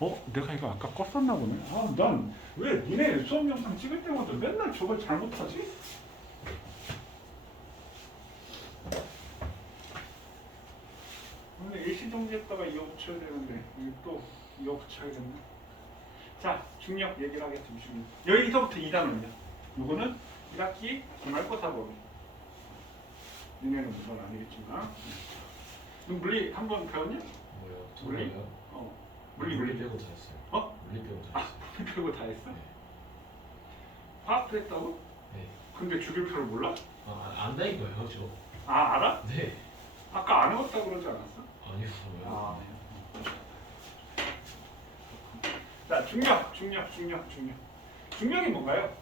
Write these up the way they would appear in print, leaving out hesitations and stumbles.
내가 이거 아까 껐었나 보네. 난 왜 니네 수업 영상 찍을 때마다 맨날 저걸 잘못하지? 오늘 일시정지했다가 이어 붙여야 되는데 이거 또 이어 붙여야겠네. 자, 중력 얘기를 하겠습니다. 중력. 여기서부터 2단원이야. 요거는 1학기 기말고사 범위. 니네는 물론 아니겠지만. 너 물리 한 번 배웠냐? 뭐요? 물리? 저는요? 물리 빼고 다 했어요. 물리 빼고 다 했어요. 물리 빼고 다 했어? 네. 화학도 했다고? 네. 근데 주기표를 몰라? 안다인 거예요, 저. 알아? 네. 아까 안 해봤다고 그러지 않았어? 아니요, 왜요? 자, 중력. 중력이 뭔가요?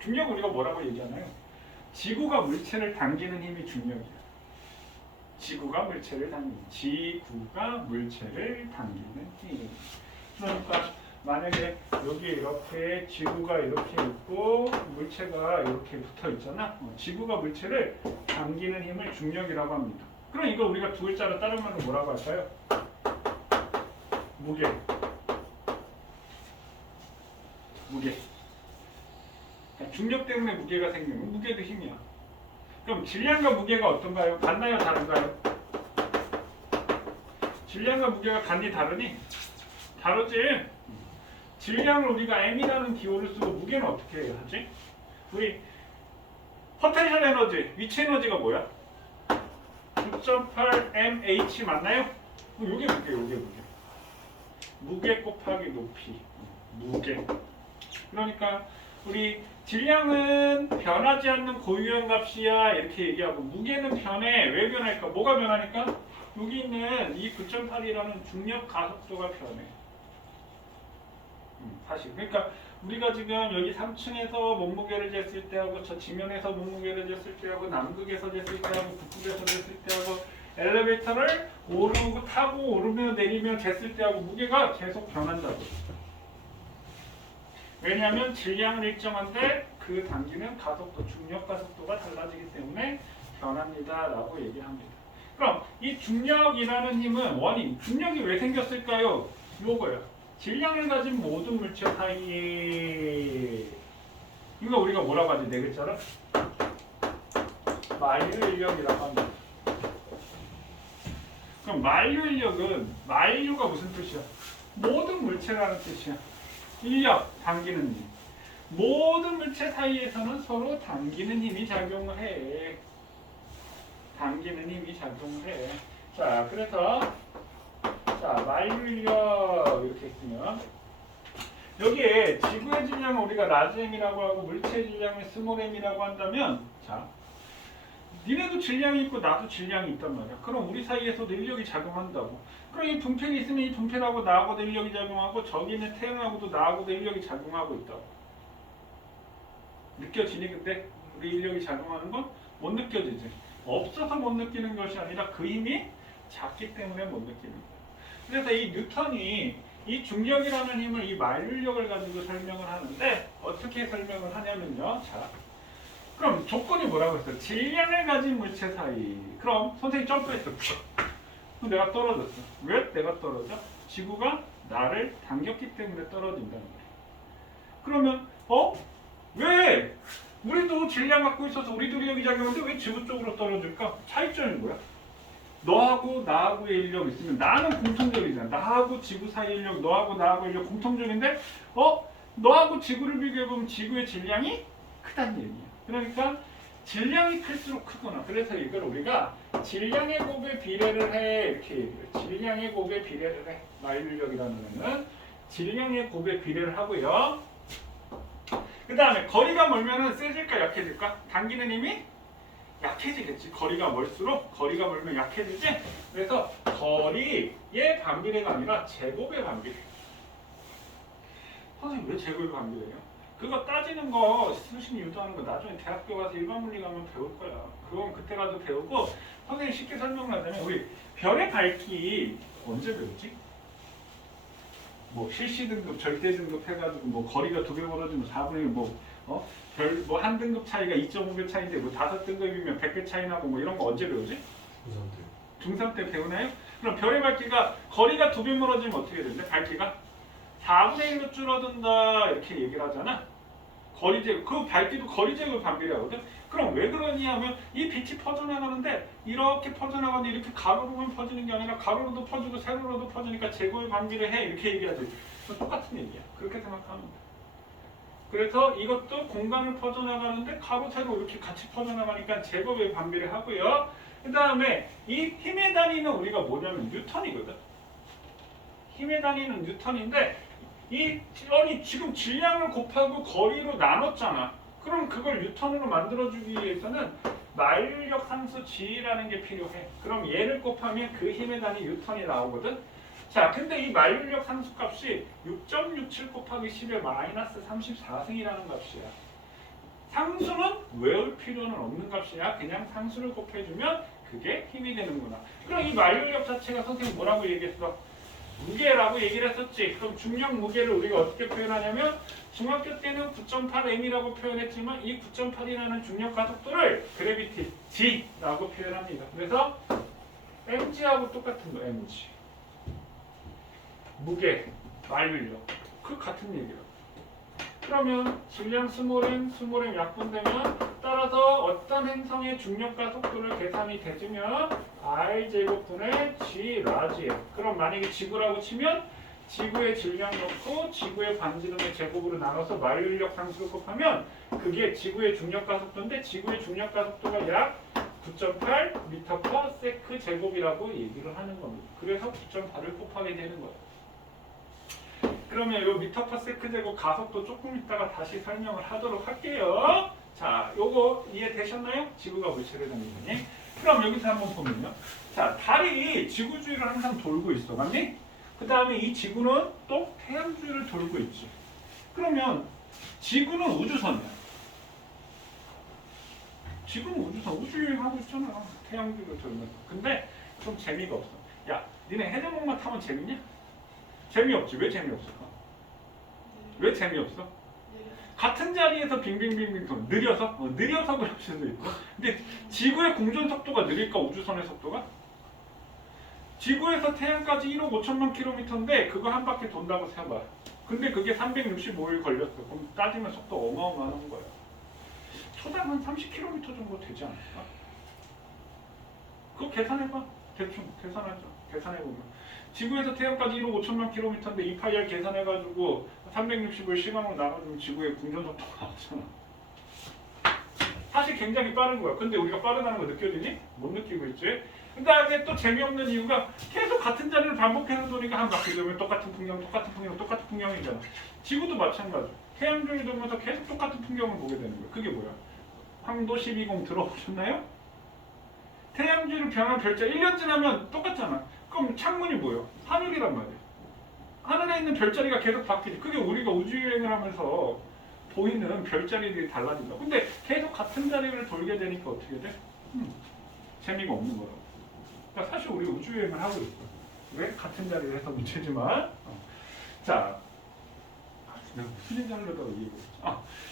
중력 우리가 뭐라고 얘기하나요? 지구가 물체를 당기는 힘이 중력이야. 지구가 물체를 당기는 힘. 그러니까 만약에 여기 이렇게 지구가 이렇게 있고 물체가 이렇게 붙어 있잖아. 지구가 물체를 당기는 힘을 중력이라고 합니다. 그럼 이걸 우리가 두 글자로 따르면 뭐라고 할까요? 무게. 그러니까 중력 때문에 무게가 생기는 무게도 힘이야. 그럼 질량과 무게가 어떤가요? 같나요? 다른가요? 질량과 무게가 같니 다르니? 다르지. 질량을 우리가 m이라는 기호를 쓰고 무게는 어떻게 해야 하지? 우리 포텐셜 에너지, 위치 에너지가 뭐야? 9.8 mh 맞나요? 요게 무게. 무게 곱하기 높이. 무게. 그러니까 우리 질량은 변하지 않는 고유형 값이야 이렇게 얘기하고 무게는 변해. 왜 변할까? 뭐가 변하니까? 여기 있는 이 9.8이라는 중력 가속도가 변해. 사실. 그러니까 우리가 지금 여기 3층에서 몸무게를 쟀을 때하고 저 지면에서 몸무게를 쟀을 때하고 남극에서 쟀을 때하고 북극에서 쟀을 때하고 엘리베이터를 타고 오르며 내리며 쟀을 때하고 무게가 계속 변한다고. 왜냐하면 질량은 일정한데 그 당기는 가속도, 중력 가속도가 달라지기 때문에 변합니다 라고 얘기합니다. 그럼 이 중력이라는 힘은 원인, 중력이 왜 생겼을까요? 요거예요. 질량을 가진 모든 물체 사이에 이거 우리가 뭐라고 하지? 네 글자로? 만유인력이라고 합니다. 그럼 만유인력은 만유가 무슨 뜻이야? 모든 물체라는 뜻이야. 인력, 당기는 힘. 모든 물체 사이에서는 서로 당기는 힘이 작용을 해. 자, 그래서 만유인력 이렇게 있으면 여기에 지구의 질량을 우리가 라지 m이라고 하고 물체의 질량을 스몰 m이라고 한다면 자, 니네도 질량이 있고 나도 질량이 있단 말이야. 그럼 우리 사이에서도 인력이 작용한다고. 그럼 이 분편이 있으면 이 분편하고 나하고도 인력이 작용하고 저기 있는 태양하고도 나하고도 인력이 작용하고 있다고. 느껴지니 근데 우리 인력이 작용하는 건 못 느껴지지. 없어서 못 느끼는 것이 아니라 그 힘이 작기 때문에 못 느끼는 거야. 그래서 이 뉴턴이 이 중력이라는 힘을 이 만유인력을 가지고 설명을 하는데 어떻게 설명을 하냐면요. 자, 그럼 조건이 뭐라고 했어요? 질량을 가진 물체 사이. 그럼 선생님이 점프했어. 그럼 내가 떨어졌어. 왜 내가 떨어져? 지구가 나를 당겼기 때문에 떨어진다는 거야. 그러면 왜? 우리도 질량 갖고 있어서 우리도 인력이 작용하는데 왜 지구 쪽으로 떨어질까? 차이점이 뭐야? 너하고 나하고의 인력 있으면 나는 공통적이잖아. 나하고 지구 사이 인력, 너하고 나하고 인력 공통적인데 너하고 지구를 비교해보면 지구의 질량이 크다는 얘기야. 그러니까 질량이 클수록 크구나. 그래서 이걸 우리가 질량의 곱에 비례를 해 이렇게 얘기해요. 질량의 곱에 비례를 해. 만유인력이라는 거는 질량의 곱에 비례를 하고요. 그 다음에 거리가 멀면 세질까 약해질까? 당기는 힘이 약해지겠지. 거리가 멀수록 거리가 멀면 약해지지. 그래서 거리의 반비례가 아니라 제곱의 반비례. 선생님 왜 제곱의 반비례예요? 그거 따지는 거 수식 유도하는 거 나중에 대학교 가서 일반물리 가면 배울 거야. 그건 그때 가서 배우고 선생님 쉽게 설명을 하자면 우리 별의 밝기 언제 배웠지? 뭐 실시 등급, 절대 등급 해가지고 뭐 거리가 2배 벌어지면 4분의 1 한 등급 차이가 2.5배 차이인데 뭐 5등급이면 100배 차이 나고 뭐 이런 거 언제 배우지? 중3 때. 중3 때 배우나요? 그럼 별의 밝기가 거리가 2배 멀어지면 어떻게 되는데? 밝기가 4분의 1로 줄어든다 이렇게 얘기를 하잖아. 거리 제곱, 그 밝기도 거리 제곱 반비례하거든. 그럼 왜 그러니 하면 이 빛이 퍼져나가는데 이렇게 퍼져나가는데 이렇게 가로로만 퍼지는 게 아니라 가로로도 퍼지고 세로로도 퍼지니까 제곱에 반비례해 이렇게 얘기하지. 그건 똑같은 얘기야. 그렇게 생각하면 돼. 그래서 이것도 공간을 퍼져나가는데 가로 세로 이렇게 같이 퍼져나가니까 제곱에 반비례하고요. 그 다음에 이 힘의 단위는 우리가 뭐냐면 뉴턴이거든. 힘의 단위는 뉴턴인데 아니 지금 질량을 곱하고 거리로 나눴잖아. 그럼 그걸 뉴턴으로 만들어주기 위해서는 마일력 상수 G라는 게 필요해. 그럼 얘를 곱하면 그 힘의 단위 뉴턴이 나오거든. 자, 근데 이 마일력 상수 값이 6.67 곱하기 10의 마이너스 34승이라는 값이야. 상수는 외울 필요는 없는 값이야. 그냥 상수를 곱해주면 그게 힘이 되는구나. 그럼 이 마일력 자체가 선생님 뭐라고 얘기했어? 무게라고 얘기를 했었지. 그럼 중력 무게를 우리가 어떻게 표현하냐면 중학교 때는 9.8m이라고 표현했지만 이 9.8이라는 중력 가속도를 그래비티 G라고 표현합니다. 그래서 mg하고 똑같은 거 mg. 무게, 마일력. 그 같은 얘기야. 그러면 질량 스몰m, 스몰m 약분되면 따라서 어떤 행성의 중력 가속도를 계산이 되주면 r 제곱분의 g 라지예요. 그럼 만약에 지구라고 치면 지구의 질량 넣고 지구의 반지름의 제곱으로 나눠서 마일력 상수를 곱하면 그게 지구의 중력 가속도인데 지구의 중력 가속도가 약 9.8 m/s 제곱이라고 얘기를 하는 겁니다. 그래서 9.8을 곱하게 되는 거예요. 그러면 요 미터/s 제곱 가속도 조금 있다가 다시 설명을 하도록 할게요. 자, 요거 이해되셨나요? 지구가 물체를 다니는 거니? 그럼 여기서 한번 보면요. 자, 달이 지구 주위를 항상 돌고 있어. 맞니? 그 다음에 이 지구는 또 태양 주위를 돌고 있지. 그러면 지구는 우주선이야. 지구는 우주선, 우주여행하고 있잖아. 태양 주위를 돌면서. 근데 좀 재미가 없어. 야, 니네 해적목마 타면 재밌냐? 재미없지. 왜 재미없을까? 왜 재미없어? 같은 자리에서 빙빙빙빙 돈 느려서? 느려서 그럴 수도 있고. 근데 지구의 공전 속도가 느릴까? 우주선의 속도가? 지구에서 태양까지 1억 5천만 킬로미터인데 그거 한 바퀴 돈다고 생각해봐. 근데 그게 365일 걸렸어. 그럼 따지면 속도 어마어마한 거야. 초당 한 30km 정도 되지 않을까? 그거 계산해봐. 대충 계산하자. 계산해보면. 지구에서 태양까지 1억 5천만 킬로미터인데 2πr 계산해가지고 360을 시간으로 나눠주면 지구의 궁전 속도가 나오잖아. 사실 굉장히 빠른 거야. 근데 우리가 빠르다는 거 느껴지니? 못 느끼고 있지? 그 다음에 또 재미없는 이유가 계속 같은 자리를 반복해서 도니까 한 바퀴 돌면 똑같은 풍경, 똑같은 풍경, 똑같은 풍경이잖아. 지구도 마찬가지. 태양 주위 돌면서 계속 똑같은 풍경을 보게 되는 거야. 그게 뭐야? 황도 12공 들어보셨나요? 태양 주위를 변한 별자 1년 지나면 똑같잖아. 그럼 창문이 뭐예요? 하늘이란 말이에요. 하늘에 있는 별자리가 계속 바뀌지. 그게 우리가 우주여행을 하면서 보이는 별자리들이 달라진다. 근데 계속 같은 자리를 돌게 되니까 어떻게 돼? 재미가 없는 거라고. 그러니까 사실 우리 우주여행을 하고 있어. 왜? 같은 자리를 해서 문제지만. 자, 내가 무슨 얘기 하려다가 이 얘기했지?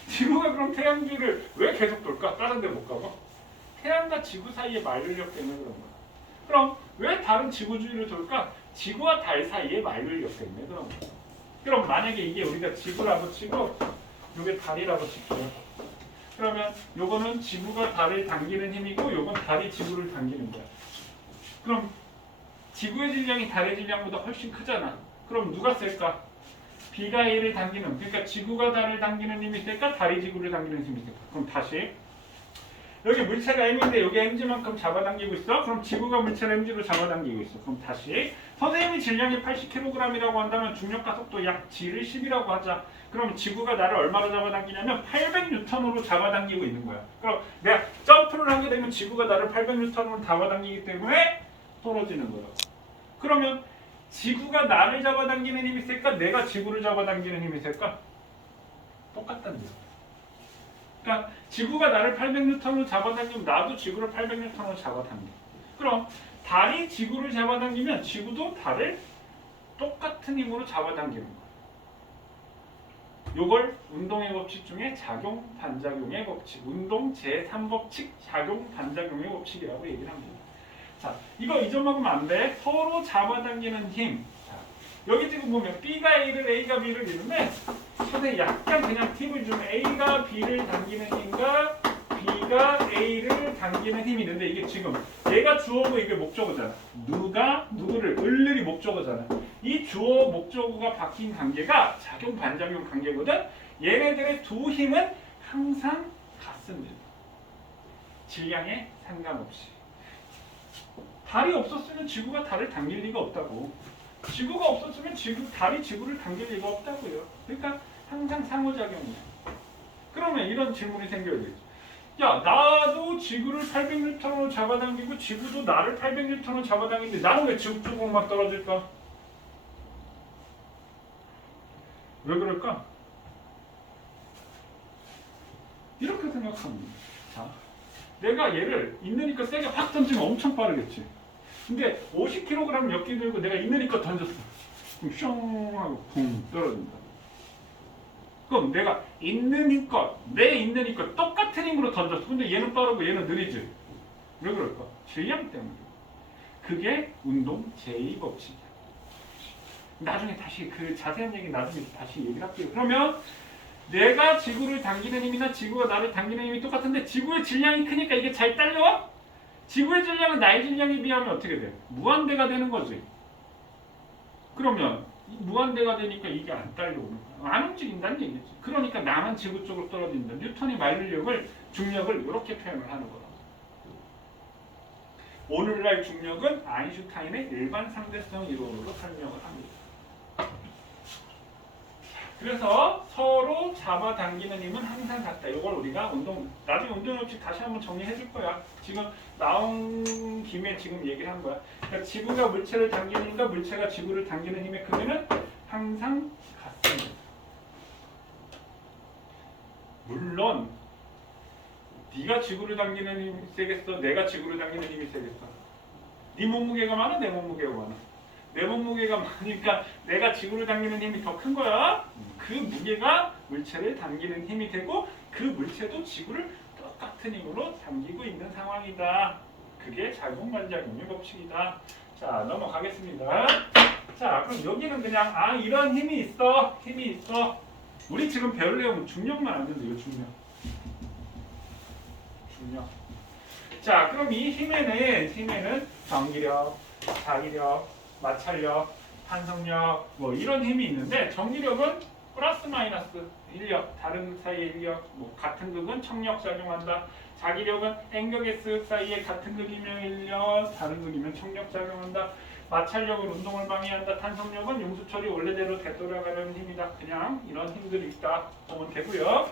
지구가 그럼 태양 주위를 왜 계속 돌까? 다른 데 못 가고? 태양과 지구 사이의 마일력 때문에 그런 거야. 그럼 왜 다른 지구 주위를 돌까? 지구와 달 사이의 마일력 때문에 그런 거야. 그럼 만약에 이게 우리가 지구라고 치고 이게 달이라고 칠게요. 그러면 요거는 지구가 달을 당기는 힘이고 요건 달이 지구를 당기는 거야. 그럼 지구의 질량이 달의 질량보다 훨씬 크잖아. 그럼 누가 셀까? B가 A를 당기는, 그러니까 지구가 달을 당기는 힘이 셀까? 달이 지구를 당기는 힘이 셀까? 그럼 다시 여기 물체가 m인데 여기 mg만큼 잡아당기고 있어? 그럼 지구가 물체를 mg로 잡아당기고 있어. 그럼 다시 선생님이 질량이 80kg이라고 한다면 중력 가속도 약 g를 10이라고 하자. 그럼 지구가 나를 얼마로 잡아당기냐면 800N으로 잡아당기고 있는 거야. 그럼 내가 점프를 하게 되면 지구가 나를 800N으로 잡아당기기 때문에 떨어지는 거야. 그러면 지구가 나를 잡아당기는 힘이 셀까? 내가 지구를 잡아당기는 힘이 셀까? 똑같다는 거야. 그러니까 지구가 나를 800N으로 잡아당기면 나도 지구를 800N으로 잡아당겨. 그럼 달이 지구를 잡아당기면 지구도 달을 똑같은 힘으로 잡아당기는 거야. 요걸 운동의 법칙 중에 작용 반작용의 법칙, 운동 제3법칙 작용 반작용의 법칙이라고 얘기를 합니다. 자, 이거 잊어먹으면 안 돼. 서로 잡아당기는 힘. 자, 여기 지금 보면 B가 A를, A가 B를 이루는데 선생님 약간 그냥 팁을 주면 A가 B를 당기는 힘과 B가 A를 당기는 힘이 있는데 이게 지금 얘가 주어고 이게 목적어잖아. 누가 누구를 을들이 목적어잖아. 이 주어 목적어가 바뀐 관계가 작용 반작용 관계거든. 얘네들의 두 힘은 항상 같습니다. 질량에 상관없이. 달이 없었으면 지구가 달을 당길 리가 없다고. 지구가 없었으면 달이 지구를 당길 리가 없다고요. 그러니까 항상 상호작용이야. 그러면 이런 질문이 생겨야 되지. 야, 나도 지구를 800N로 잡아당기고 지구도 나를 800N로 잡아당기는데 나는 왜 지구 쪽으로만 떨어질까? 왜 그럴까? 이렇게 생각합니다. 자, 내가 얘를 있느니까 세게 확 던지면 엄청 빠르겠지. 근데 50kg 몇 개 들고 내가 있느니까 던졌어. 그럼 슝 하고 붕 떨어진다. 그럼 내가 있느니까 똑같은 힘으로 던졌어. 근데 얘는 빠르고 얘는 느리지. 왜 그럴까? 질량 때문에. 그게 운동 제2법칙이야. 나중에 다시 그 자세한 얘기 나중에 다시 얘기를 할게요. 그러면 내가 지구를 당기는 힘이나 지구가 나를 당기는 힘이 똑같은데 지구의 질량이 크니까 이게 잘 딸려와? 지구의 질량은 나의 질량에 비하면 어떻게 돼? 무한대가 되는 거지. 그러면 무한대가 되니까 이게 안 딸려오는 거야. 안 움직인다는 얘기지. 그러니까 나만 지구 쪽으로 떨어진다. 뉴턴이 만류력을, 중력을 이렇게 표현을 하는 거야. 오늘날 중력은 아인슈타인의 일반 상대성 이론으로 설명을 합니다. 그래서 서로 잡아당기는 힘은 항상 같다. 이걸 우리가 나중에 운동법칙 다시 한번 정리해 줄 거야. 지금 나온 김에 지금 얘기를 한 거야. 그러니까 지구가 물체를 당기는 힘과 물체가 지구를 당기는 힘의 크기는 항상 같습니다. 물론 네가 지구를 당기는 힘이 세겠어? 내가 지구를 당기는 힘이 세겠어? 네 몸무게가 많아? 내 몸무게가 많아? 내 몸무게가 많으니까 내가 지구를 당기는 힘이 더 큰 거야. 그 무게가 물체를 당기는 힘이 되고 그 물체도 지구를 똑같은 힘으로 당기고 있는 상황이다. 그게 작용반작용의 법칙이다. 자, 넘어가겠습니다. 자, 그럼 여기는 그냥 이런 힘이 있어. 우리 지금 배울 내용은 중력만 안 된다. 이거 중력. 자, 그럼 이 힘에는 전기력, 자기력, 마찰력, 탄성력 뭐 이런 힘이 있는데 전기력은 플러스 마이너스 인력, 다른 사이의 인력, 뭐 같은 극은 청력 작용한다. 자기력은 N극 S극 사이에 같은 극이면 인력, 다른 극이면 청력 작용한다. 마찰력은 운동을 방해한다. 탄성력은 용수철이 원래대로 되돌아가는 힘이다. 그냥 이런 힘들이 있다 보면 되고요.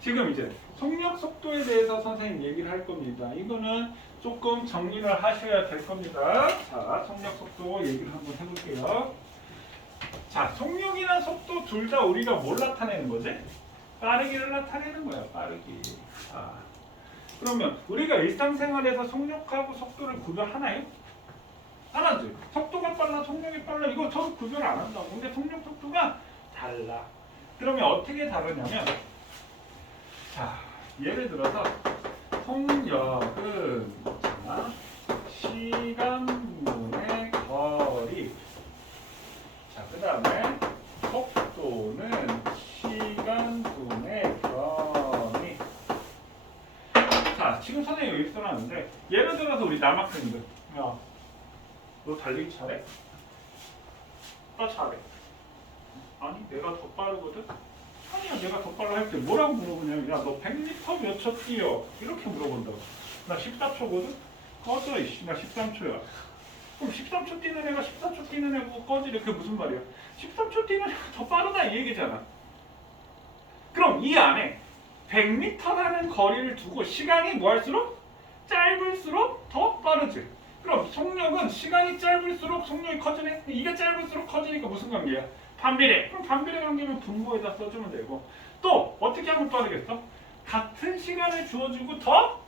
지금 이제 속력 속도에 대해서 선생님 얘기를 할 겁니다. 이거는 조금 정리를 하셔야 될 겁니다. 자, 속력 속도 얘기를 한번 해볼게요. 자, 속력이나 속도 둘 다 우리가 뭘 나타내는 거지? 빠르기를 나타내는 거야, 빠르기. 자, 그러면 우리가 일상생활에서 속력하고 속도를 구별하나요? 안 하지. 속도가 빨라, 속력이 빨라. 이거 서로 구별 안 한다고. 근데 속력 속도가 달라. 그러면 어떻게 다르냐면, 자, 예를 들어서 속력은 시간 분의 거리. 자, 그 다음에 속도는 시간 분의 거리. 자, 지금 선생님이 여기 써놨는데 예를 들어서 우리 남학생들, 야, 너 달리기 잘해? 나 잘해. 아니, 내가 더 빠르거든? 아니야, 내가 더 빨라 할 때 뭐라고 물어보냐면, 야, 너 100m 몇 초 뛰어? 이렇게 물어본다고. 나 14초거든? 꺼져, 이씨. 나 13초야. 그럼 13초 뛰는 애가 14초 뛰는 애고 꺼지래. 그게 무슨 말이야? 13초 뛰는 애가 더 빠르다 이 얘기잖아. 그럼 이 안에 100m라는 거리를 두고 시간이 뭐 할수록? 짧을수록 더 빠르지. 그럼 속력은 시간이 짧을수록 속력이 커지네? 이게 짧을수록 커지니까 무슨 관계야? 반비례. 그럼 반비례 관계면 분모에다 써주면 되고. 또 어떻게 하면 빠르겠어? 같은 시간을 주어주고 더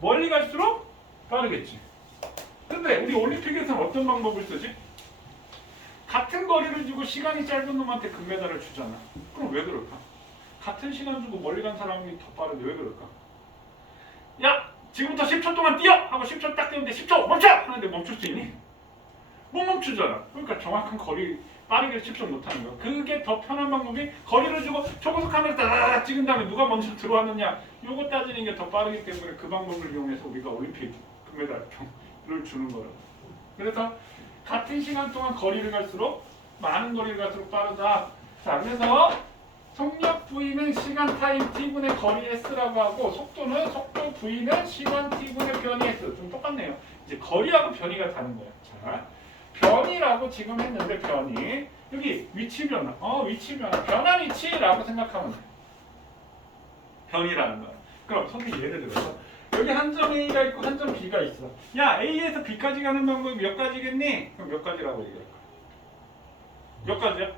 멀리 갈수록 빠르겠지. 근데 우리 올림픽에서는 어떤 방법을 쓰지? 같은 거리를 주고 시간이 짧은 놈한테 금메달을 주잖아. 그럼 왜 그럴까? 같은 시간 주고 멀리 간 사람이 더 빠른데 왜 그럴까? 야! 지금부터 10초 동안 뛰어! 하고 10초 딱 뛰는데 10초 멈춰! 하는데 멈출 수 있니? 못 멈추잖아. 그러니까 정확한 거리 빠르게 측정 못하는 거야. 그게 더 편한 방법이 거리를 주고 초고속 카메라 딱 찍은 다음에 누가 먼저 들어왔느냐 요거 따지는 게 더 빠르기 때문에 그 방법을 이용해서 우리가 올림픽 금메달을 주는 거라고. 그래서 같은 시간 동안 거리를 갈수록 많은 거리를 갈수록 빠르다. 자, 그래서 속력 V는 시간 타임 T분의 거리 S라고 하고 속도는 속도 V는 시간 T분의 변이 S. 좀 똑같네요. 이제 거리하고 변이가 다른 거예요. 자, 변이라고 지금 했는데 변이 여기 위치 변화. 위치 변화. 변한 위치라고 생각하면 돼. 변이라는 거야. 그럼 선생님 예를 들어서 여기 한 점 A가 있고 한 점 B가 있어. 야, A에서 B까지 가는 방법이 몇 가지겠니? 그럼 몇 가지라고 얘기할 거야? 몇 가지야?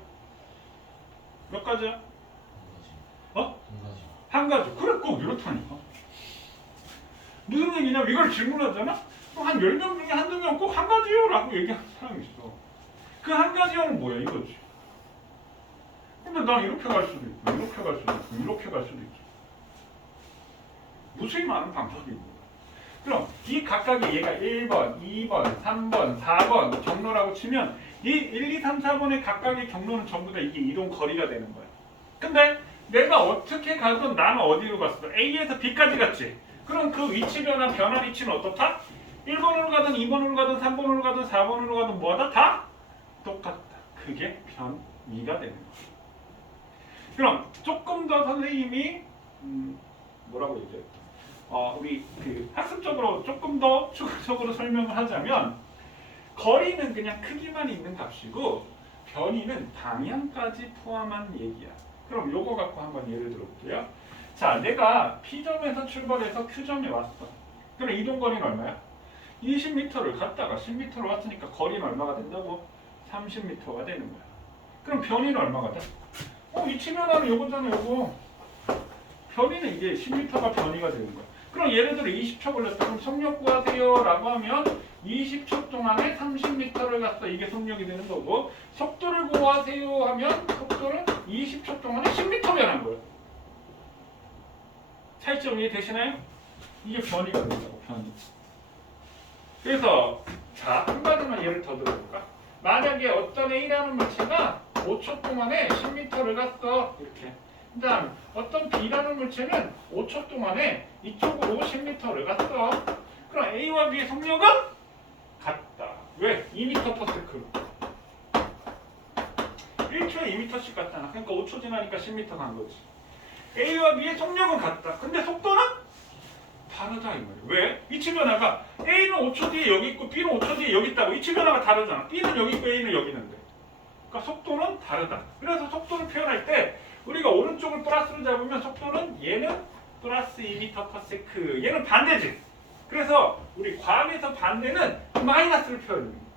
몇 가지야? 한 가지. 그래, 꼭 이렇다니까. 무슨 얘기냐면 이걸 질문하잖아? 그럼 한 10명 중에 한두 명 꼭 한 가지요 라고 얘기하는 사람이 있어. 그 한 가지요는 뭐야? 이거지. 근데 난 이렇게 갈 수도 있고 이렇게 갈 수도 있고 이렇게 갈 수도 있지. 무수히 많은 방법이 있는 거야. 그럼 이 각각의 얘가 1번, 2번, 3번, 4번 경로라고 치면 이 1, 2, 3, 4번의 각각의 경로는 전부 다 이게 이동 거리가 되는 거야. 근데 내가 어떻게 가든 나는 어디로 갔어? A에서 B까지 갔지. 그럼 그 위치 변화, 변화 위치는 어떻다? 1번으로 가든 2번으로 가든 3번으로 가든 4번으로 가든 뭐다? 다 똑같다. 그게 변이가 되는 거야. 그럼 조금 더 선생님이 뭐라고 얘기했다? 우리 그 학습적으로 조금 더 추가적으로 설명을 하자면 거리는 그냥 크기만 있는 값이고 변이는 방향까지 포함한 얘기야. 그럼 요거 갖고 한번 예를 들어볼게요. 자, 내가 P점에서 출발해서 Q점에 왔어. 그럼 이동거리는 얼마야? 20m를 갔다가 10m로 왔으니까 거리는 얼마가 된다고? 30m가 되는 거야. 그럼 변이는 얼마가 돼? 위치 변화는 요거잖아, 요거. 변이는 이게 10m가 변이가 되는 거야. 그럼 예를 들어 20초 걸렸다. 그럼 속력 구하세요 라고 하면 20초 동안에 30m를 갔어. 이게 속력이 되는 거고 속도를 구하세요 하면 속도는 20초 동안에 10m 변한 거예요. 차이점 이해되시나요? 이게 변이가 된다고, 변이. 그래서 자, 한 가지만 예를 더 들어볼까? 만약에 어떤 A라는 물체가 5초 동안에 10m를 갔어. 이렇게. 그 다음 어떤 B라는 물체는 5초 동안에 이쪽으로 10m를 갔어. 그럼 A와 B의 속력은 같다. 왜? 2m/s. 1초에 2m씩 갔잖아. 그러니까 5초 지나니까 10m 간 거지. A와 B의 속력은 같다. 근데 속도는 다르다 이 말이야. 왜? 위치 변화가 A는 5초 뒤에 여기 있고 B는 5초 뒤에 여기 있다고. 위치 변화가 다르잖아. B는 여기 있고 A는 여기 있는데. 그러니까 속도는 다르다. 그래서 속도를 표현할 때 우리가 오른쪽을 플러스로 잡으면 속도는 얘는 플러스 2m/s. 얘는 반대지. 그래서 우리 과학에서 반대는 마이너스를 표현해요.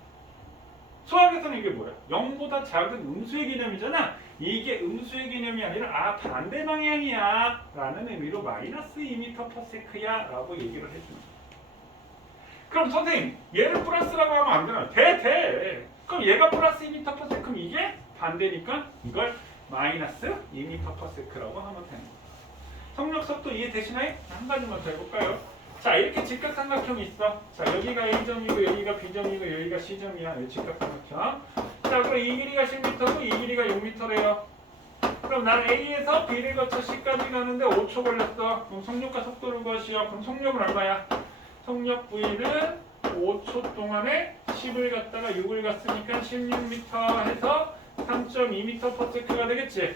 수학에서는 이게 뭐야? 0보다 작은 음수의 개념이잖아. 이게 음수의 개념이 아니라 반대 방향이야 라는 의미로 마이너스 2m/s야 라고 얘기를 해줍니다. 그럼 선생님 얘를 플러스라고 하면 안 되나? 돼. 그럼 얘가 플러스 2m/s 그럼 이게 반대니까 이걸 마이너스 2m/s라고 하면 되는 거예요. 속력 속도 이해되시나요? 한 가지만 더 해볼까요? 자, 이렇게 직각삼각형이 있어. 자, 여기가 A점이고 여기가 B점이고 여기가 C점이야. 이 직각삼각형. 자, 그럼 이 길이가 10m고 이 길이가 6m래요. 그럼 나는 A에서 B를 거쳐 C까지 가는데 5초 걸렸어. 그럼 속력과 속도를 구하시오. 그럼 속력은 얼마야? 속력 V는 5초 동안에 10을 갔다가 6을 갔으니까 16m 해서 3.2m/s가 되겠지.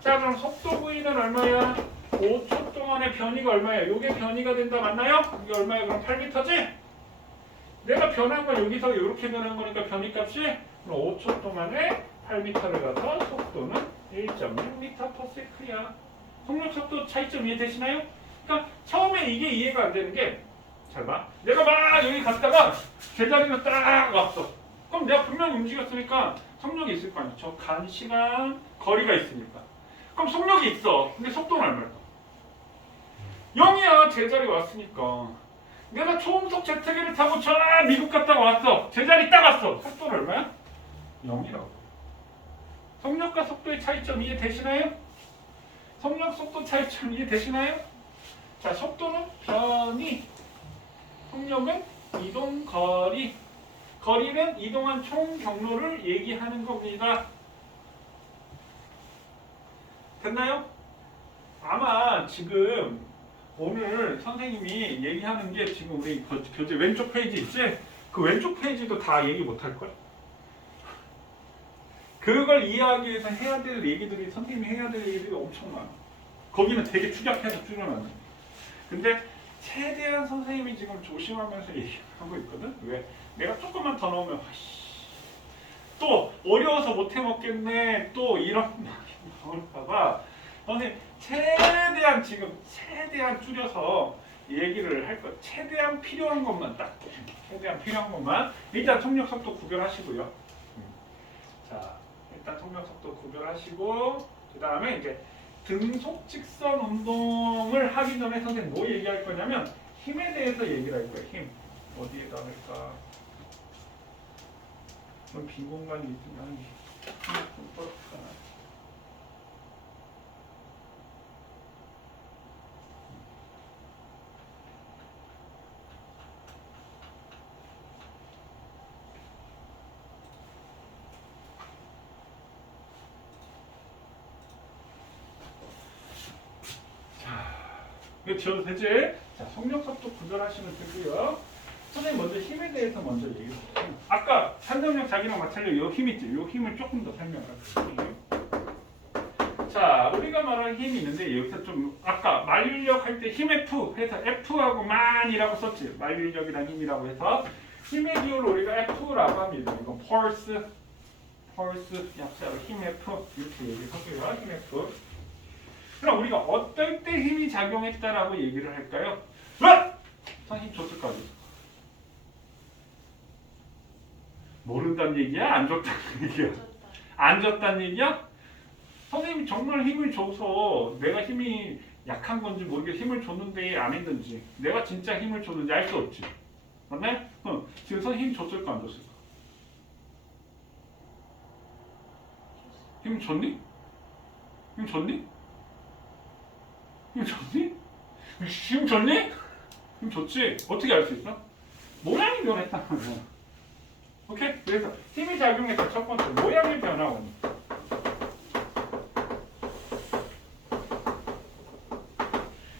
자, 그럼 속도 V는 얼마야? 5초 동안의 변이가 얼마야? 요게 변이가 된다 맞나요? 이게 얼마야? 그럼 8m지? 내가 변한 건 여기서 이렇게 변한 거니까 변이값이 그럼 5초 동안에 8m를 가서 속도는 1.6m/s야. 속력 속도 차이점 이해되시나요? 그러니까 처음에 이게 이해가 안 되는 게 잘 봐. 내가 막 여기 갔다가 제자리로 딱 왔어. 그럼 내가 분명히 움직였으니까 속력이 있을 거 아니야. 저 간 시간 거리가 있으니까. 그럼 속력이 있어. 근데 속도는 얼마일까? 0이야. 제자리 왔으니까. 내가 초음속 제트기를 타고 저 미국 갔다가 왔어. 제자리 딱 왔어. 속도는 얼마야? 0이라고. 속력과 속도의 차이점 이해되시나요? 속력 속도 차이점 이해되시나요? 자, 속도는 변이 속력은 이동 거리. 거리는 이동한 총 경로를 얘기하는 겁니다. 됐나요? 아마 지금 오늘 선생님이 얘기하는 게 지금 우리 교재 왼쪽 페이지 있지? 그 왼쪽 페이지도 다 얘기 못할 거야. 그걸 이해하기 위해서 해야 될 얘기들이 선생님이 해야 될 얘기들이 엄청 많아. 거기는 되게 축약해서 줄여놨는데. 근데 최대한 선생님이 지금 조심하면서 얘기하고 있거든. 왜? 내가 조금만 더 넣으면 또 어려워서 못 해먹겠네. 또 이런 말이 나올까봐 선생님 최대한 줄여서 얘기를 할 거. 최대한 필요한 것만 딱. 최대한 필요한 것만. 일단 속력 속도 구별하시고요. 자, 일단 속력 속도 구별하시고 그 다음에 이제 등속 직선 운동을 하기 전에 선생님 뭐 얘기할 거냐면 힘에 대해서 얘기를 할 거예요. 힘. 어디에다 할까? 빈 공간이 있으면 좀 뻘떡하나. 이거 지워도 되지? 자, 속력 속도 구별하시면 되고요. 선생님 먼저 힘에 대해서 먼저 얘기해볼게요. 아까 산정력 자기랑 마찰력 이 힘 있죠? 이 힘을 조금 더 설명할게요. 자, 우리가 말하는 힘이 있는데 여기서 좀 아까 만유력 할 때 힘 F 해서 F하고 만이라고 썼지. 만유력이란 힘이라고 해서 힘의 기호를 우리가 F라고 합니다. 이건 펄스 약자로 힘 F 이렇게 얘기하고요. 힘 F. 그럼 우리가 어떨 때 힘이 작용했다라고 얘기를 할까요? 힘 줬을 거 아니야? 모른다는 얘기야? 안 줬다는 얘기야? 안 줬다는 얘기야? 선생님이 정말 힘을 줘서 내가 힘이 약한 건지 모르겠어. 힘을 줬는데 안 했는지 내가 진짜 힘을 줬는지 알 수 없지. 맞나요? 지금 선생님 힘 줬을까 안 줬을까? 힘 줬니? 힘 줬니? 힘 줬니? 힘 줬니? 힘 줬지? 어떻게 알 수 있어? 모양이 변했다는 거야. 오케이? 그래서 힘이 작용해서 첫 번째 모양이 변하고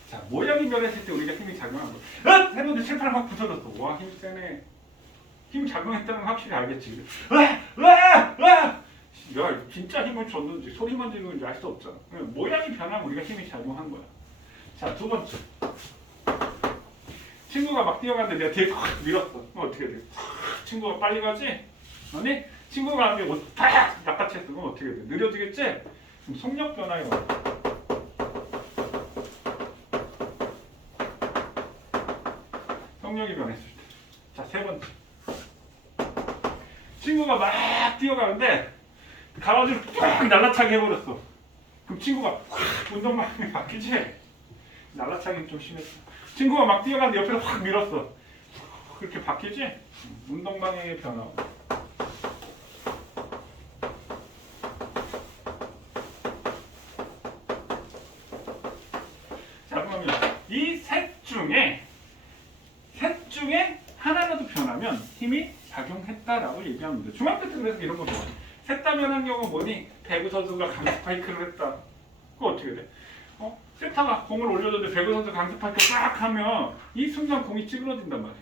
자, 모양이 변했을 때 우리가 힘이 작용한 거. 해보는데 칠판을 확 부서졌어. 와, 힘 세네. 힘 작용했다는 건 확실히 알겠지. 야, 진짜 힘을 줬는지 소리만 지르는지 알 수 없잖아. 모양이 변하면 우리가 힘이 작용한 거야. 자, 두 번째. 친구가 막 뛰어가는데 내가 뒤에 확 밀었어. 그럼 어떻게 돼? 친구가 빨리 가지? 아니? 친구가 가는데 옷 팍! 낚아챘어. 그럼 어떻게 돼? 느려지겠지? 그럼 속력 변화에 와. 속력이 변했을 때. 자, 세 번째. 친구가 막 뛰어가는데 가로지를 팍 날라차게 해버렸어. 그럼 친구가 확 운동방향이 바뀌지? 날라차기는 좀 심했어. 친구가 막 뛰어가는데 옆에서 확 밀었어. 그렇게 바뀌지? 운동 방향의 변화. 자, 그러면 이 셋 중에 하나라도 변하면 힘이 작용했다라고 얘기합니다. 중학교 때 그래서 이런 거 좋아. 셋 다 변한 경우는 뭐니? 배구 선수가 강스파이크를 했다. 그거 어떻게 돼? 세타가 공을 올려줬는데 배구 선수 강스파이크 딱 하면 이 순간 공이 찌그러진단 말이야.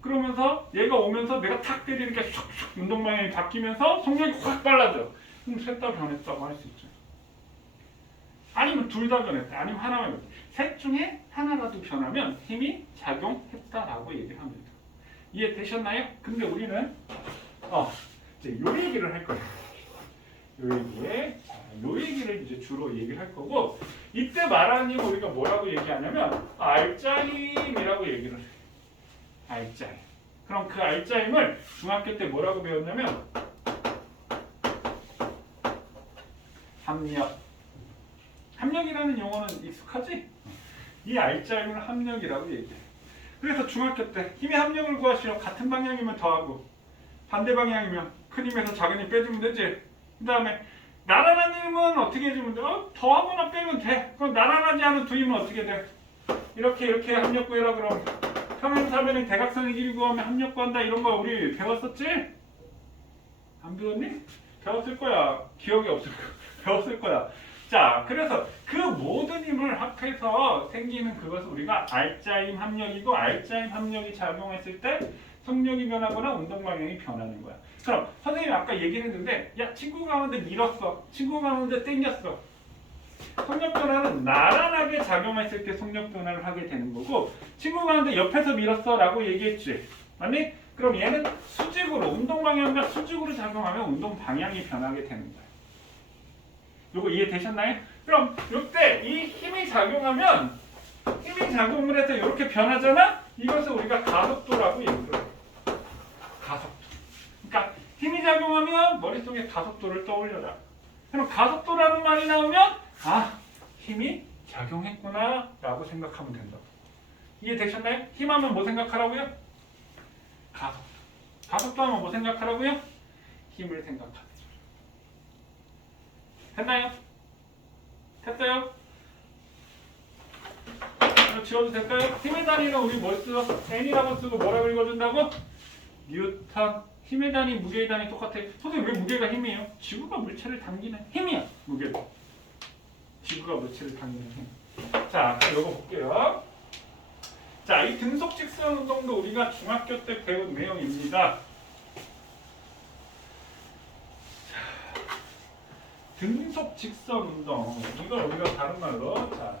그러면서 얘가 오면서 내가 탁 때리니까 슉슉 운동 방향이 바뀌면서 속력이 확 빨라져. 그럼 셋 다 변했다고 할 수 있죠. 아니면 둘 다 변했다. 아니면 하나만 변했다. 셋 중에 하나라도 변하면 힘이 작용했다라고 얘기를 합니다. 이해되셨나요? 근데 우리는 이제 요 얘기를 할 거예요. 요 얘기를 이제 주로 얘기를 할 거고, 이때 말하는 힘 우리가 뭐라고 얘기하냐면 알짜힘이라고 얘기를 해요. 알짜힘. 그럼 그 알짜힘을 중학교 때 뭐라고 배웠냐면 합력. 합력이라는 용어는 익숙하지? 이 알짜힘을 합력이라고 얘기해. 그래서 중학교 때 힘의 합력을 구하시려 같은 방향이면 더하고 반대 방향이면 큰 힘에서 작은 힘 빼주면 되지. 그 다음에 나란한 힘은 어떻게 해주면 돼? 더하거나 빼면 돼. 그럼 나란하지 않은 두 힘은 어떻게 돼? 이렇게 합력 구해라 그럼 평행사변의 대각선의 길이 구하면 합력 구한다 이런 거 우리 배웠었지? 안 배웠니? 배웠을 거야. 기억이 없을 거야. 배웠을 거야. 자, 그래서 그 모든 힘을 합해서 생기는 그것을 우리가 알짜임 합력이고 알짜임 합력이 작용했을 때 속력이 변하거나 운동 방향이 변하는 거야. 그럼 선생님이 아까 얘기를 했는데 야 친구가 오는데 밀었어. 친구가 오는데 땡겼어. 속력 변화는 나란하게 작용했을 때 속력 변화를 하게 되는 거고 친구가 오는데 옆에서 밀었어 라고 얘기했지. 맞니? 그럼 얘는 수직으로 운동 방향과 수직으로 작용하면 운동 방향이 변하게 되는 거야. 요거 이해되셨나요? 그럼 이때 이 힘이 작용하면 힘이 작용을 해서 이렇게 변하잖아? 이것을 우리가 가속도라고 얘기를 해요. 가속도. 그러니까 힘이 작용하면 머릿속에 가속도를 떠올려라. 그럼 가속도라는 말이 나오면 아, 힘이 작용했구나 라고 생각하면 된다. 이해되셨나요? 힘하면 뭐 생각하라고요? 가속도. 가속도 하면 뭐 생각하라고요? 힘을 생각하라. 됐나요? 됐어요? 이거 지워도 될까요? 힘의 단위는 우리 뭘 써? N이라고 쓰고 뭐라고 읽어준다고? 뉴턴. 힘의 단위, 무게의 단위 똑같아. 선생님 왜 무게가 힘이에요? 지구가 물체를 당기는 힘이야. 무게가. 지구가 물체를 당기는 힘. 자, 그럼 이거 볼게요. 자, 이 등속 직선 운동도 우리가 중학교 때 배운 내용입니다. 등속 직선 운동 이걸 우리가 다른 말로 자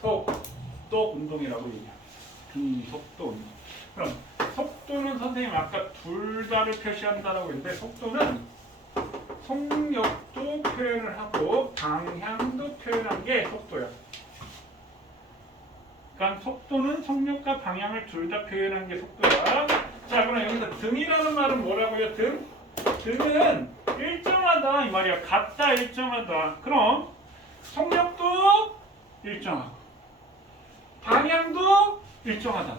등속도 운동이라고 얘기해요. 등속도 운동. 그럼 속도는 선생님 아까 둘 다를 표시한다라고 했는데 속도는 속력도 표현을 하고 방향도 표현한 게 속도야. 그러니까 속도는 속력과 방향을 둘 다 표현한 게 속도야. 자, 그럼 여기서 등이라는 말은 뭐라고요? 등은 일정하다 이 말이야. 같다 일정하다. 그럼 속력도 일정하고 방향도 일정하다.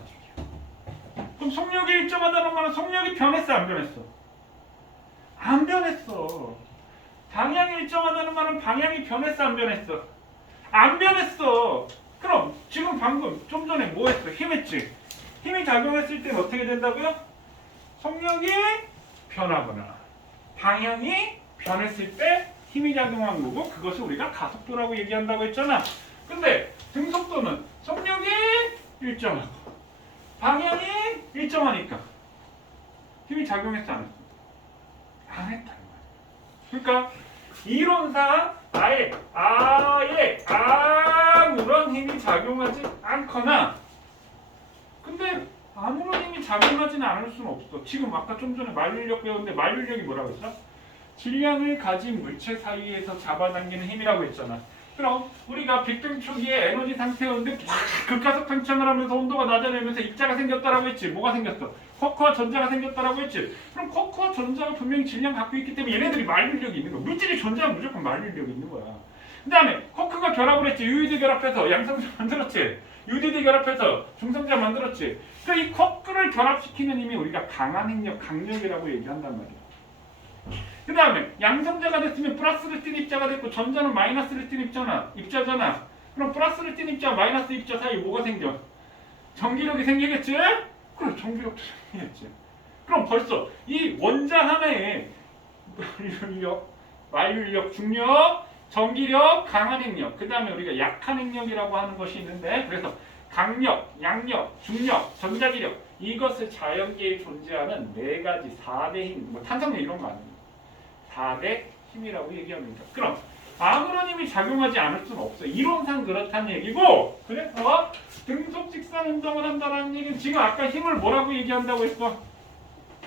그럼 속력이 일정하다는 말은 속력이 변했어 안 변했어? 안 변했어. 방향이 일정하다는 말은 방향이 변했어 안 변했어? 안 변했어. 그럼 지금 방금 좀 전에 뭐 했어? 힘했지? 힘이 작용했을 때는 어떻게 된다고요? 속력이 변하거나 방향이 변했을 때 힘이 작용한 거고 그것을 우리가 가속도라고 얘기한다고 했잖아. 근데 등속도는 속력이 일정하고 방향이 일정하니까 힘이 작용했어 안 했어? 안 했다는 거야. 그러니까 이론상 아예 아무런 힘이 작용하지 않거나 근데 아무런 힘이 작용하지는 않을 수는 없어. 지금 아까 좀 전에 만류력 배웠는데 만류력이 뭐라고 했어? 질량을 가진 물체 사이에서 잡아당기는 힘이라고 했잖아. 그럼 우리가 빅뱅 초기에 에너지 상태였는데 극가속 팽창을 하면서 온도가 낮아지면서 입자가 생겼다라고 했지. 뭐가 생겼어? 쿼크와 전자가 생겼다라고 했지. 그럼 쿼크와 전자가 분명히 질량 갖고 있기 때문에 얘네들이 만류력이 있는 거야. 물질이 존재하면 무조건 만류력이 있는 거야. 그 다음에 쿼크가 결합을 했지. 유이드 결합해서 양성자 만들었지. 유디디 결합해서 중성자 만들었지. 그러니까 이 쿼크를 결합시키는 힘이 우리가 강한 힘력, 강력이라고 얘기한단 말이야. 그 다음에 양성자가 됐으면 플러스를 띤 입자가 됐고 전자는 마이너스를 띤 입자잖아. 그럼 플러스를 띤 입자, 마이너스 입자 사이에 뭐가 생겨? 전기력이 생기겠지? 그럼 전기력도 생기겠지. 그럼 벌써 이 원자 하나에 만류력, 중력, 전기력, 강한 행력, 그 다음에 우리가 약한 행력이라고 하는 것이 있는데 그래서 강력, 양력, 중력, 전자기력 이것을 자연계에 존재하는 네 가지 4대 힘, 뭐 탄성력 이런 거 아닙니다. 4대 힘이라고 얘기합니다. 그럼 아무런 힘이 작용하지 않을 수는 없어요. 이론상 그렇다는 얘기고 그래서 등속 직선 운동을 한다는 얘기는 지금 아까 힘을 뭐라고 얘기한다고 했어?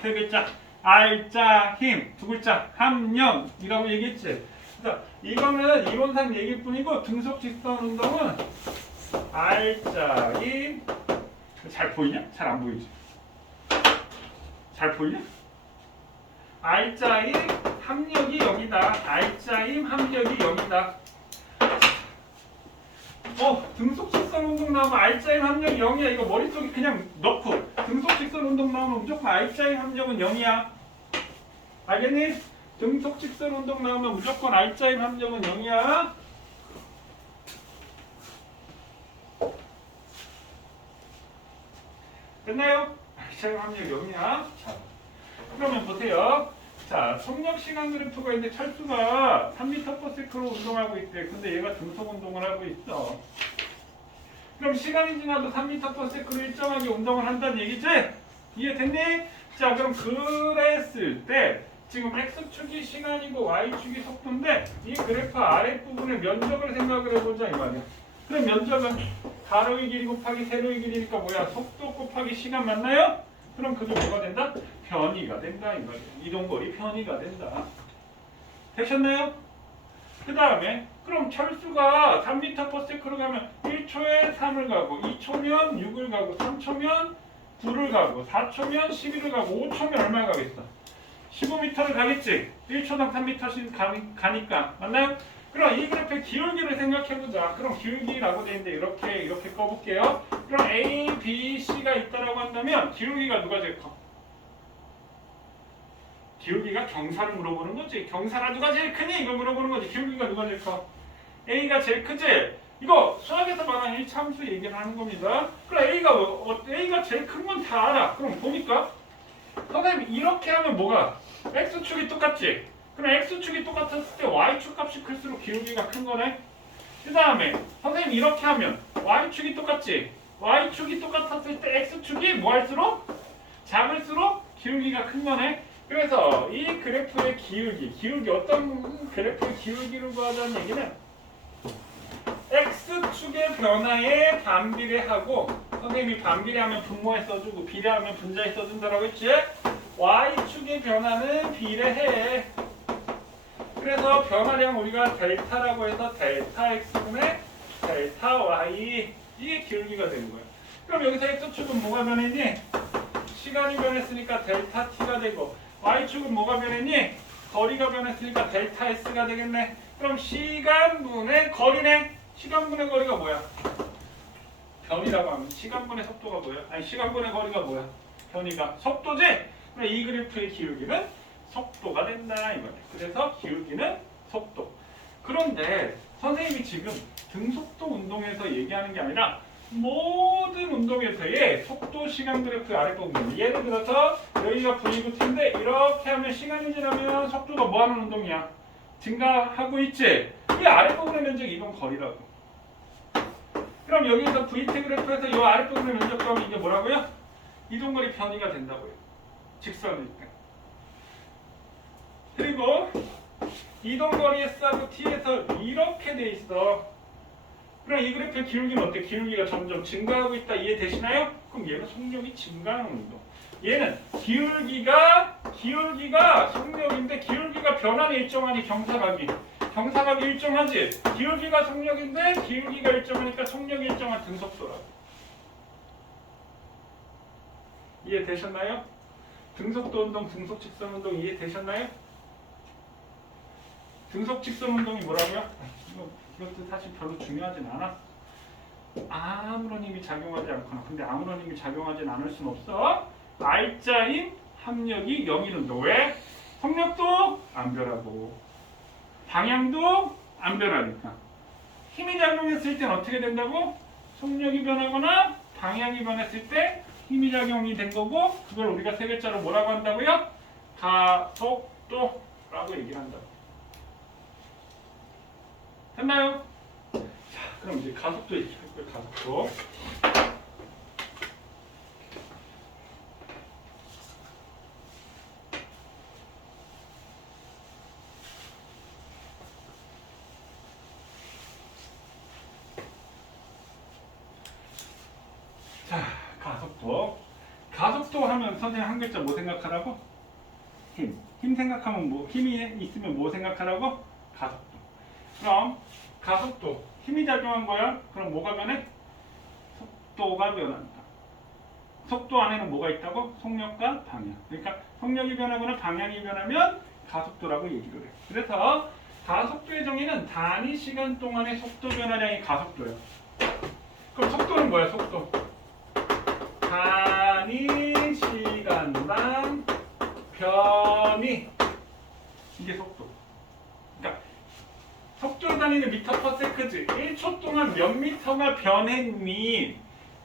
세 글자 알짜 힘, 두 글자 함력이라고 얘기했지. 그래서 이거는 이론상 얘기일 뿐이고 등속 직선 운동은 알짜임 잘 보이냐? 잘 안 보이지? 잘 보이냐? 알짜임 함력이 0이다. 알짜임 함력이 0이다. 등속 직선 운동 나오면 알짜임 함력이 0이야. 이거 머릿속에 그냥 넣고 등속 직선 운동 나오면 무조건 알짜임 함력은 0이야. 알겠니? 등속 직선 운동 나오면 무조건 알짜임 함력은 0이야. 됐나요? 자유 합력 0이야. 자, 그러면 보세요. 자, 속력 시간 그래프가 있는데 철수가 3m/s로 운동하고 있대. 근데 얘가 등속 운동을 하고 있어. 그럼 시간이 지나도 3m/s로 일정하게 운동을 한다는 얘기지? 이해됐니? 자, 그럼 그랬을 때 지금 x축이 시간이고 y축이 속도인데 이 그래프 아랫부분의 면적을 생각을 해보자 이 말이야. 그럼 면적은 가로의 길이 곱하기 세로의 길이니까 뭐야? 속도 곱하기 시간 맞나요? 그럼 그게 뭐가 된다? 변이가 된다 이 말이야. 이동거리 변이가 된다. 되셨나요? 그 다음에 그럼 철수가 3m/s로 가면 1초에 3을 가고 2초면 6을 가고 3초면 9를 가고 4초면 11을 가고 5초면 얼마 가겠어? 15m를 가겠지? 1초당 3m씩 가니까 맞나요? 그럼 이 그래프의 기울기를 생각해보자. 그럼 기울기라고 되어 있는데 이렇게 꺼볼게요. 그럼 A, B, C가 있다라고 한다면 기울기가 누가 제일 커? 기울기가 경사를 물어보는 거지. 경사가 누가 제일 크니? 이거 물어보는 거지. 기울기가 누가 제일 커? A가 제일 크지? 이거 수학에서 말하는 1차함수 얘기를 하는 겁니다. 그럼 A가 제일 큰 건 다 알아. 그럼 보니까 선생님 이렇게 하면 뭐가? X축이 똑같지? 그럼 X축이 똑같았을 때 Y축 값이 클수록 기울기가 큰 거네. 그 다음에 선생님 이렇게 하면 Y축이 똑같지? Y축이 똑같았을 때 X축이 뭐 할수록? 작을수록 기울기가 큰 거네. 그래서 이 그래프의 기울기 어떤 그래프의 기울기를 구하자는 얘기는 X축의 변화에 반비례하고 선생님이 반비례하면 분모에 써주고 비례하면 분자에 써준다라고 했지? Y축의 변화는 비례해. 그래서 변화량 우리가 델타라고 해서 델타 X분의 델타 Y 이게 기울기가 되는 거야. 그럼 여기서 X축은 뭐가 변했니? 시간이 변했으니까 델타 T가 되고 Y축은 뭐가 변했니? 거리가 변했으니까 델타 S가 되겠네. 그럼 시간분의 거리네. 시간분의 거리가 뭐야? 변이라고 하면 시간분의 속도가 뭐야? 아니 시간분의 거리가 뭐야? 변이가 속도지? 그럼 이 그래프의 기울기는 속도가 된다 이 말이야. 그래서 기울기는 속도. 그런데 선생님이 지금 등속도 운동에서 얘기하는 게 아니라 모든 운동에서의 속도 시간 그래프 아랫부분. 예를 들어서 여기가 V고 T인데 이렇게 하면 시간이 지나면 속도가 뭐하는 운동이야? 증가하고 있지? 이 아랫부분의 면적이 이동 거리라고. 그럼 여기서 VT 그래프에서 이 아랫부분의 면적 구하면 이게 뭐라고요? 이동거리 변이가 된다고요. 직선이니까. 그리고 이동거리 S하고 T에서 이렇게 돼 있어. 그럼 이 그래프의 기울기는 어때? 기울기가 점점 증가하고 있다. 이해되시나요? 그럼 얘는 속력이 증가하는 운동. 얘는 기울기가 속력인데 기울기가 변하는 일정하니 경사각이. 경사각이 일정하지? 기울기가 속력인데 기울기가 일정하니까 속력이 일정한 등속도라고. 이해되셨나요? 등속도 운동, 등속 직선 운동 이해되셨나요? 등속 직선 운동이 뭐라고요? 이것도 사실 별로 중요하진 않아. 아무런 힘이 작용하지 않거나. 근데 아무런 힘이 작용하진 않을 순 없어. R자인 합력이 0이는데 왜? 속력도 안 변하고 방향도 안 변하니까. 힘이 작용했을 땐 어떻게 된다고? 속력이 변하거나 방향이 변했을 때 힘이 작용이 된 거고 그걸 우리가 세 글자로 뭐라고 한다고요? 가속도라고 얘기를 한다고. 됐나요? 자, 그럼 이제 가속도 얘기할 거예요. 가속도. 자, 가속도. 가속도 하면 선생님 한 글자 뭐 생각하라고? 힘. 힘 생각하면 뭐, 힘이 있으면 뭐 생각하라고? 가속도. 그럼 가속도. 힘이 작용한 거야? 그럼 뭐가 변해? 속도가 변한다. 속도 안에는 뭐가 있다고? 속력과 방향. 그러니까 속력이 변하거나 방향이 변하면 가속도라고 얘기를 해. 그래서 가속도의 정의는 단위 시간 동안의 속도 변화량이 가속도예요. 그럼 속도는 뭐야? 속도. 단위 시간당 변이. 이게 속도. 그러니까 속도의 단위는 미터 퍼 세컨드. 1초 동안 몇 미터가 변했니?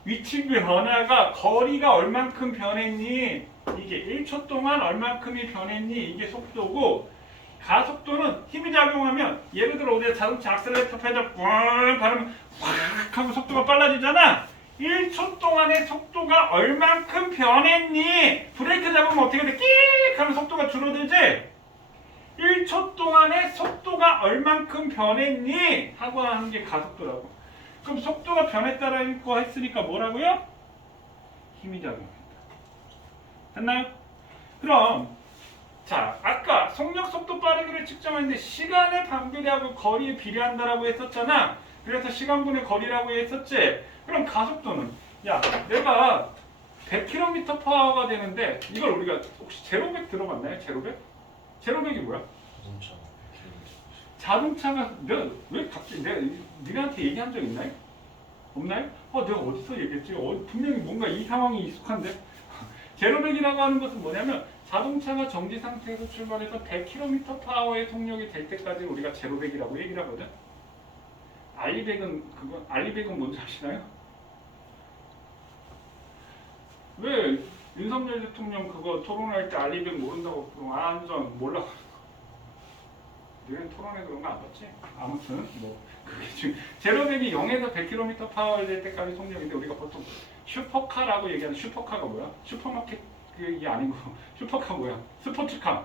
위치 변화가 거리가 얼만큼 변했니? 이게 1초 동안 얼만큼이 변했니? 이게 속도고 가속도는 힘이 작용하면 예를 들어 우리가 자동차 악셀레이터 페달 꽉 바르면 확 하고 속도가 빨라지잖아. 1초 동안의 속도가 얼만큼 변했니? 브레이크 잡으면 어떻게 돼? 끽 하면 속도가 줄어들지? 1초 동안의 속도가 얼만큼 변했니? 하고 하는 게 가속도라고. 그럼 속도가 변했다라고 했으니까 뭐라고요? 힘이 작용한다. 됐나요? 그럼 자, 아까 속력, 속도, 빠르기를 측정하는데 시간의 반비례하고 거리에 비례한다라고 했었잖아. 그래서 시간분의 거리라고 했었지. 그럼 가속도는 야, 내가 100km/h가 되는데 이걸 우리가 혹시 제로백 들어봤나요? 제로백? 제로백이 뭐야? 자동차 자동차가 내가 왜 갑자기 내가 니네한테 얘기한 적 있나요? 없나요? 내가 어디서 얘기했지? 분명히 뭔가 이 상황이 익숙한데. 제로백이라고 하는 것은 뭐냐면 자동차가 정지 상태에서 출발해서 100km/h의 속력이 될 때까지 우리가 제로백이라고 얘기를 하거든. 알리백은 뭔지 아시나요? 왜 윤석열 대통령 그거 토론할 때 알리백 모른다고 그럼 완전 몰라. 너는 토론에 그런 거 안 봤지? 아무튼 뭐 그게 지금 제로백이 0에서 100km/h 될 때까지 속력인데 우리가 보통 슈퍼카라고 얘기하는 슈퍼카가 뭐야? 슈퍼마켓 그게 아니고 슈퍼카 뭐야? 스포츠카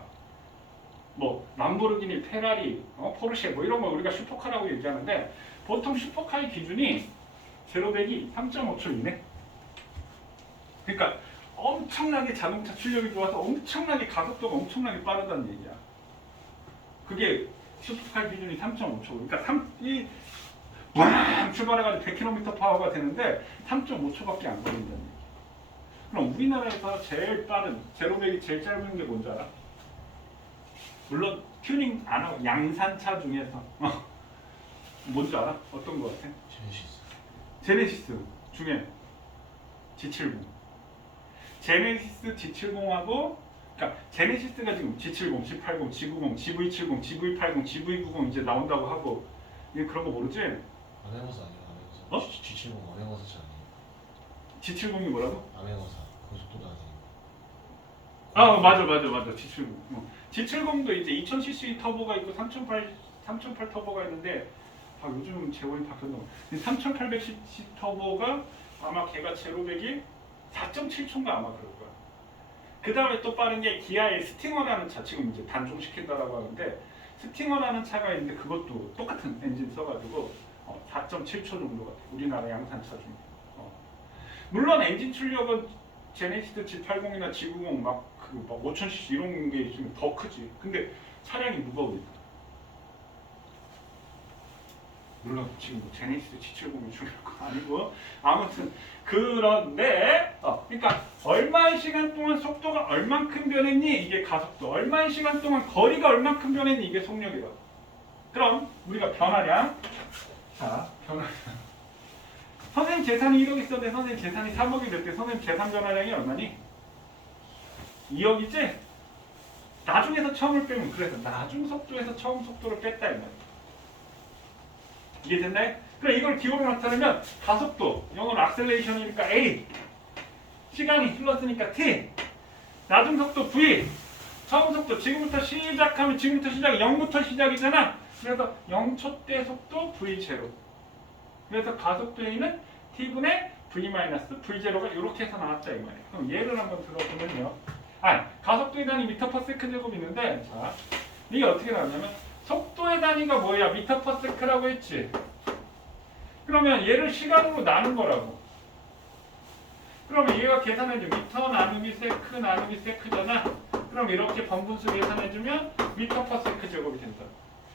뭐 람보르기니, 페라리, 포르쉐 뭐 이런 거 우리가 슈퍼카라고 얘기하는데 보통 슈퍼카의 기준이 제로백이 3.5초 이내. 그러니까 엄청나게 자동차 출력이 좋아서 엄청나게 가속도가 엄청나게 빠르다는 얘기야. 그게 슈퍼카 기준이 3.5초. 그러니까 출발해가지고 100km/h가 되는데 3.5초밖에 안 걸린다는 얘기. 그럼 우리나라에서 제일 빠른 제로백이 제일 짧은 게 뭔지 알아? 물론 튜닝 안 하고 양산차 중에서 뭔지 알아? 어떤 거 같아? 제네시스 중에 G70. 제네시스 G70하고 그러니까 제네시스가 지금 G70, G80, G90, GV70, GV80, GV90 이제 나온다고 하고 이게 그런 거 모르지? 안 해봐서 아니야. 안 해봐서. G70 안 해봐서 아니에요. G70이 뭐라고? 안 해봐서 고속도도 아니고. 맞아. G70. G70도 이제 2000cc 터보가 있고 3008 터보가 있는데 요즘 재원이 바뀌었나 봐. 3800cc 터보가 아마 걔가 제로백이 4.7초인가 아마 그럴 거야. 그 다음에 또 빠른 게 기아의 스팅어라는 차, 지금 이제 단종시킨다라고 하는데 스팅어라는 차가 있는데 그것도 똑같은 엔진 써가지고 4.7초 정도 같아. 우리나라 양산차 중에. 물론 엔진 출력은 제네시스 G80이나 G90 막 5000cc 이런 게 있으면 더 크지. 근데 차량이 무거우니까. 물론 지금 제네시스 G70이 중요한 거 아니고 아무튼 그런데 그러니까 얼마의 시간 동안 속도가 얼만큼 변했니? 이게 가속도. 얼마의 시간 동안 거리가 얼만큼 변했니? 이게 속력이다. 그럼 우리가 변화량 변화량 선생님 재산이 1억 있었는데 선생님 재산이 3억이 될 때 선생님 재산 변화량이 얼마니? 2억이지? 나중에서 처음을 빼면 그래서 나중 속도에서 처음 속도를 뺐다 이 말이야. 이해됐나요? 그럼 이걸 기호로 나타내면 가속도, 영어로 악셀레이션이니까 A, 시간이 흘렀으니까 T, 나중 속도 V, 처음 속도 지금부터 시작하면 지금부터 시작 0부터 시작이잖아. 그래서 0초 때 속도 V0. 그래서 가속도 A는 T분의 V-V0가 이렇게 해서 나왔다 이 말이에요. 그럼 예를 한번 들어보면요. 가속도의 단위 미터/세컨 제곱 있는데 자, 이게 어떻게 나왔냐면 속도의 단위가 뭐야? 미터/세컨라고 했지. 그러면 얘를 시간으로 나눈 거라고. 그러면 얘가 계산해줘. 미터 나누기 세크 나누기 세크잖아. 그럼 이렇게 번분수 계산해주면 미터/세컨 제곱이 된다.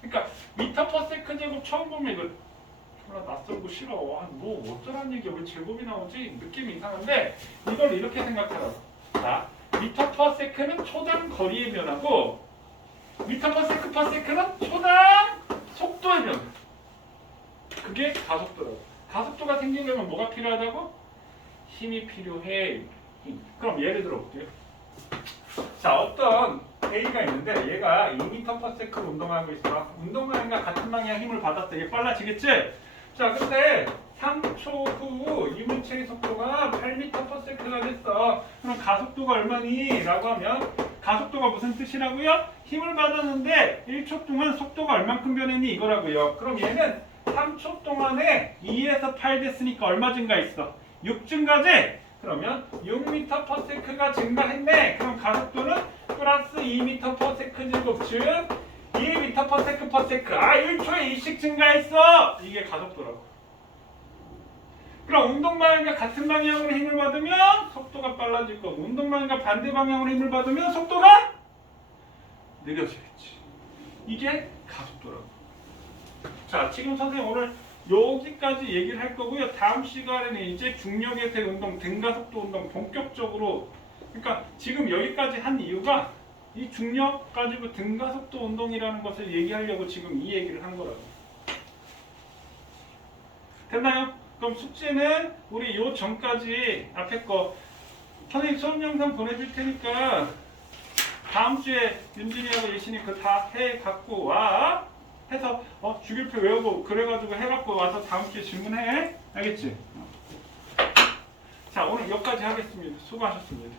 그러니까 미터/세컨 제곱 처음 보면 이거 졸라 낯설고 싫어. 뭐 어쩌라는 얘기야. 왜 제곱이 나오지? 느낌이 이상한데 이걸 이렇게 생각하라고. 자, 미터/세컨은 초당 거리의 변화고 미터/세컨은 초당 속도의 변화. 그게 가속도라고. 가속도가 생기려면 뭐가 필요하다고? 힘이 필요해. 힘. 그럼 예를 들어 볼게요. 자, 어떤 A가 있는데 얘가 2m/s 운동하고 있어. 운동량과 같은 방향 힘을 받았어. 얘 빨라지겠지? 자, 근데 3초 후 이물체의 속도가 8m/s가 됐어. 그럼 가속도가 얼마니? 라고 하면 가속도가 무슨 뜻이라고요? 힘을 받았는데 1초 동안 속도가 얼만큼 변했니? 이거라고요. 그럼 얘는 3초 동안에 2에서 8 됐으니까 얼마 증가했어? 6 증가지? 그러면 6m/s가 증가했네. 그럼 가속도는 플러스 2m/s 제곱 즉 2m/s. 아 1초에 2씩 증가했어. 이게 가속도라고. 그럼 운동 방향과 같은 방향으로 힘을 받으면 속도가 빨라질 거고 운동 방향과 반대 방향으로 힘을 받으면 속도가 느려지겠지. 이게 가속도라고. 자, 지금 선생님 오늘 여기까지 얘기를 할 거고요. 다음 시간에는 이제 중력에서의 운동, 등가속도 운동 본격적으로 그러니까 지금 여기까지 한 이유가 이 중력 가지고 등가속도 운동이라는 것을 얘기하려고 지금 이 얘기를 한 거라고. 됐나요? 그럼 숙제는 우리 요 전까지 앞에 거 선생님 수업 영상 보내줄 테니까 다음 주에 윤진이하고 예신이 그거 다 해 갖고 와 해서 주기표 외우고 그래가지고 해갖고 와서 다음 주에 질문해. 알겠지? 자 오늘 여기까지 하겠습니다. 수고하셨습니다.